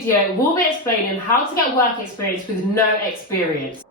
video, we'll be explaining how to get work experience with no experience.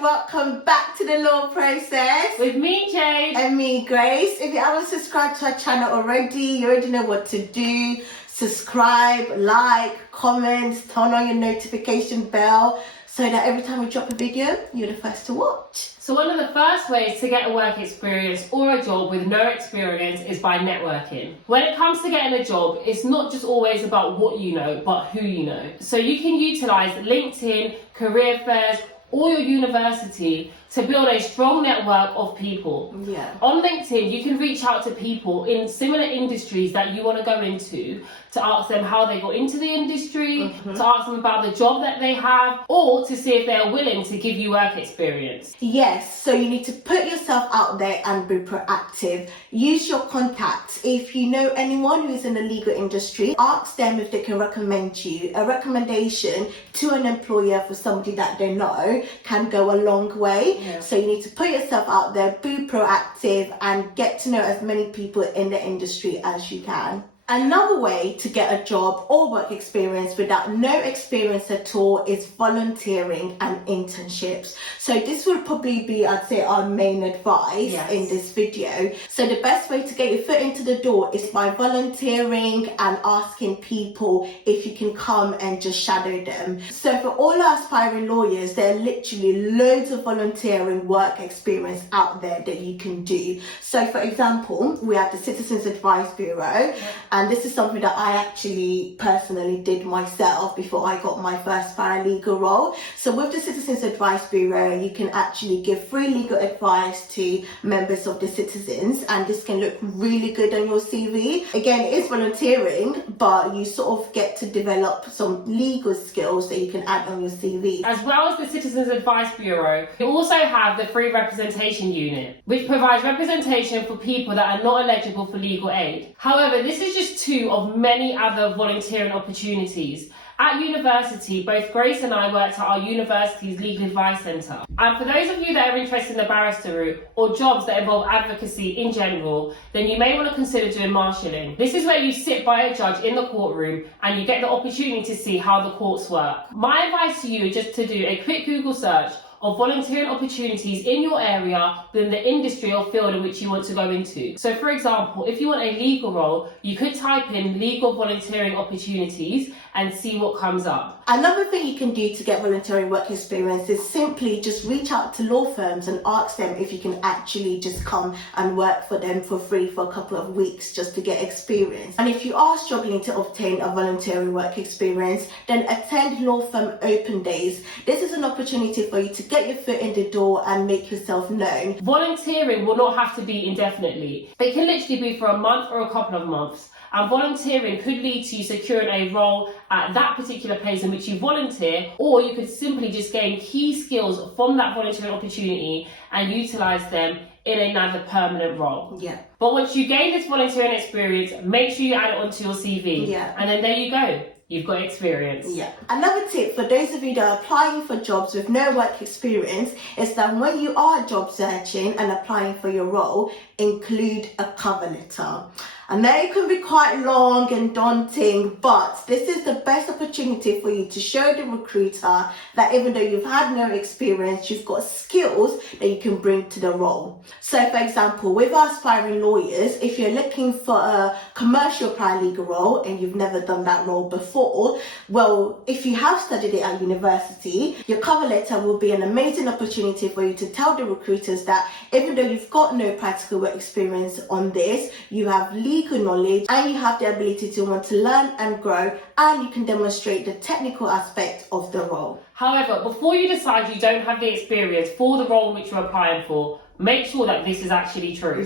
Welcome back to the Law Process with me, Jade, and me, Grace. If you haven't subscribed to our channel already, you already know what to do. Subscribe, like, comment, turn on your notification bell so that every time we drop a video, you're the first to watch. So one of the first ways to get a work experience or a job with no experience is by networking. When it comes to getting a job, it's not just always about what you know, but who you know. So you can utilize LinkedIn, career fairs, or your university to build a strong network of people. On LinkedIn, you can reach out to people in similar industries that you want to go into to ask them how they got into the industry, to ask them about the job that they have, or to see if they're willing to give you work experience. Yes, so you need to put yourself out there and be proactive. Use your contacts. If you know anyone who is in the legal industry, ask them if they can recommend you. A recommendation to an employer for somebody that they know can go a long way. So you need to put yourself out there, be proactive, and get to know as many people in the industry as you can. Another way to get a job or work experience without no experience at all is volunteering and internships. So this will probably be, I'd say, our main advice in this video. So the best way to get your foot into the door is by volunteering and asking people if you can come and just shadow them. So for all our aspiring lawyers, there are literally loads of volunteering work experience out there that you can do. So for example, we have the Citizens Advice Bureau. And this is something that I actually personally did myself before I got my first paralegal role. So with the Citizens Advice Bureau, you can actually give free legal advice to members of the citizens, and this can look really good on your CV. Again, it is volunteering, but you sort of get to develop some legal skills that you can add on your CV. As well as the Citizens Advice Bureau, you also have the Free Representation Unit, which provides representation for people that are not eligible for legal aid. However, this is just two of many other volunteering opportunities. At university, both Grace and I worked at our university's Legal Advice Centre. And for those of you that are interested in the barrister route or jobs that involve advocacy in general, then you may want to consider doing marshalling. This is where you sit by a judge in the courtroom and you get the opportunity to see how the courts work. My advice to you is just to do a quick Google search of volunteering opportunities in your area within the industry or field in which you want to go into. So for example, if you want a legal role, you could type in legal volunteering opportunities and see what comes up. Another thing you can do to get volunteering work experience is simply just reach out to law firms and ask them if you can actually just come and work for them for free for a couple of weeks just to get experience. And if you are struggling to obtain a volunteering work experience, then attend law firm open days. This is an opportunity for you to get your foot in the door and make yourself known. Volunteering will not have to be indefinitely. It can literally be for a month or a couple of months. And volunteering could lead to you securing a role at that particular place in which you volunteer, or you could simply just gain key skills from that volunteering opportunity and utilise them in another permanent role. But once you gain this volunteering experience, make sure you add it onto your CV. And then there you go. You've got experience. Another tip for those of you that are applying for jobs with no work experience is that when you are job searching and applying for your role, include a cover letter. I know it can be quite long and daunting, but this is the best opportunity for you to show the recruiter that even though you've had no experience, you've got skills that you can bring to the role. So for example, with our aspiring lawyers, if you're looking for a commercial paralegal role and you've never done that role before, well, if you have studied it at university, your cover letter will be an amazing opportunity for you to tell the recruiters that even though you've got no practical work experience on this, you have legal knowledge and you have the ability to want to learn and grow, and you can demonstrate the technical aspect of the role. However, before you decide you don't have the experience for the role which you're applying for, make sure that this is actually true.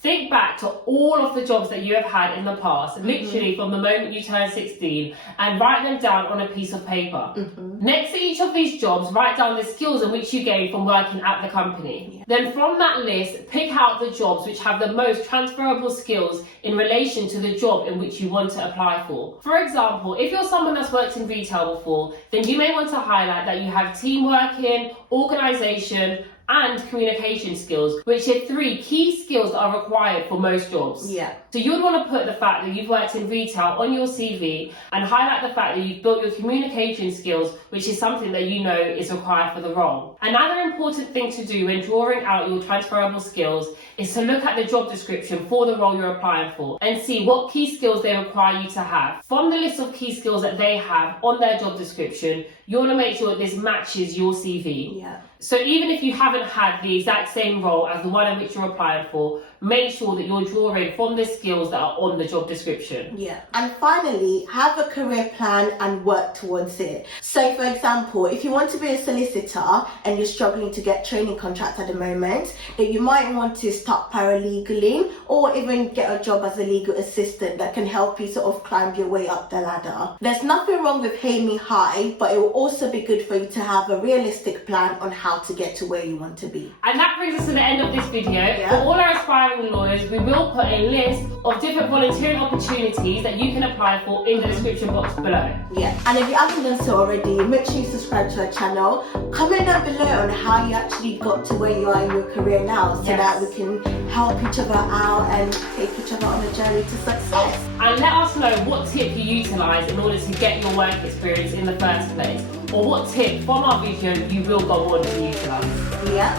Think back to all of the jobs that you have had in the past, literally from the moment you turn 16, and write them down on a piece of paper. Next to each of these jobs, write down the skills in which you gained from working at the company. Then from that list, pick out the jobs which have the most transferable skills in relation to the job in which you want to apply for. For example, if you're someone that's worked in retail before, then you may want to highlight that you have team working, organisation, and communication skills, which are 3 key skills that are required for most jobs. Yeah. So you'd want to put the fact that you've worked in retail on your CV and highlight the fact that you've built your communication skills, which is something that you know is required for the role. Another important thing to do when drawing out your transferable skills is to look at the job description for the role you're applying for and see what key skills they require you to have. From the list of key skills that they have on their job description, you want to make sure that this matches your CV. Yeah. So even if you haven't had the exact same role as the one in which you're applying for, make sure that you're drawing from the skills that are on the job description. Yeah. And finally, have a career plan and work towards it. So for example, if you want to be a solicitor and you're struggling to get training contracts at the moment, then you might want to start paralegaling or even get a job as a legal assistant that can help you sort of climb your way up the ladder. There's nothing wrong with aiming high, but it will also be good for you to have a realistic plan on how to get to where you want to be. And that brings us to the end of this video. Yeah. For all our aspiring lawyers, we will put a list of different volunteering opportunities that you can apply for in the description box below. Yeah, and if you haven't done so already, make sure you subscribe to our channel. Comment down below on how you actually got to where you are in your career now, so that we can help each other out and take each other on a journey to success. And let us know what tip you utilise in order to get your work experience in the first place, or what tip from our video you will go on to utilise. Yeah,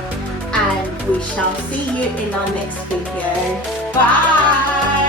and we shall see you in our next video. Bye!